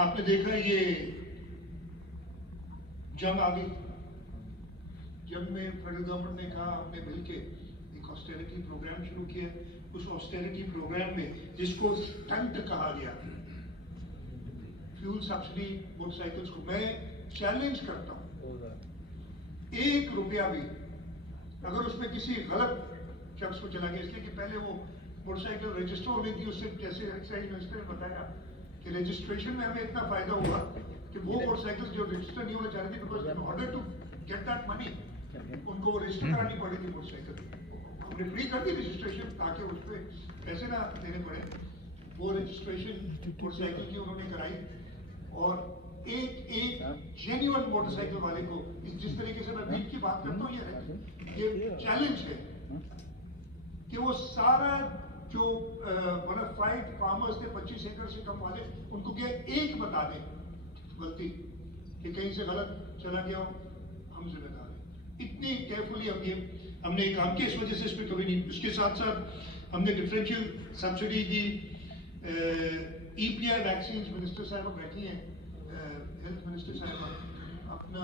آپ نے دیکھا یہ جنگ آ گئی، جنگ میں فیڈرل گورنمنٹ نے کہا ہم نے مل کے ایک آسٹیرٹی پروگرام شروع کیا. اس آسٹیرٹی پروگرام میں جس کو اسٹنٹ کہا گیا، فیول سبسڈی موٹر سائیکلز کو، میں چیلنج کرتا ہوں 1 روپیہ بھی اگر اس میں کسی غلط شخص کو چلا گیا، اس لیے کہ پہلے وہ موٹر سائیکل رجسٹر ہونی تھی، اس سے جیسے ایکسائز منسٹر نے بتایا کہ رجسٹریشن میں ہمیں اتنا فائدہ ہوا کہ وہ موٹر سائیکل جو رجسٹر نہیں ہونا چاہ رہی تھی، because in order to get that money ان کو وہ رجسٹر کرانی پڑی تھی موٹر سائیکل. ہم نے فری کر دی رجسٹریشن تاکہ اس پہ پیسے نہ دینے پڑے. وہ رجسٹریشن موٹر سائیکل کی انہوں نے کرائی، اور ایک جینیون موٹر سائیکل والے کو جس طریقے سے میں بیٹ کی بات کرتا ہوں، یہ چیلنج ہے کہ وہ سارا جو بونافائڈ فارمرز تھے 25 ایکڑ سے کم والے، ان کو کیا ایک بتا دیں غلطی کہ کہیں سے غلط چلا گیا ہو، ہم ذمہ دار ہیں. اتنی کیئرفلی ہم نے کام کیا، اس وجہ سے اس پہ کبھی نہیں. اس کے ساتھ ساتھ ہم نے ڈفرینشیل سبسڈی دی. ای پی آئی ویکسینز منسٹر صاحبہ بیٹھی ہیں، ہیلتھ منسٹر صاحبہ اپنا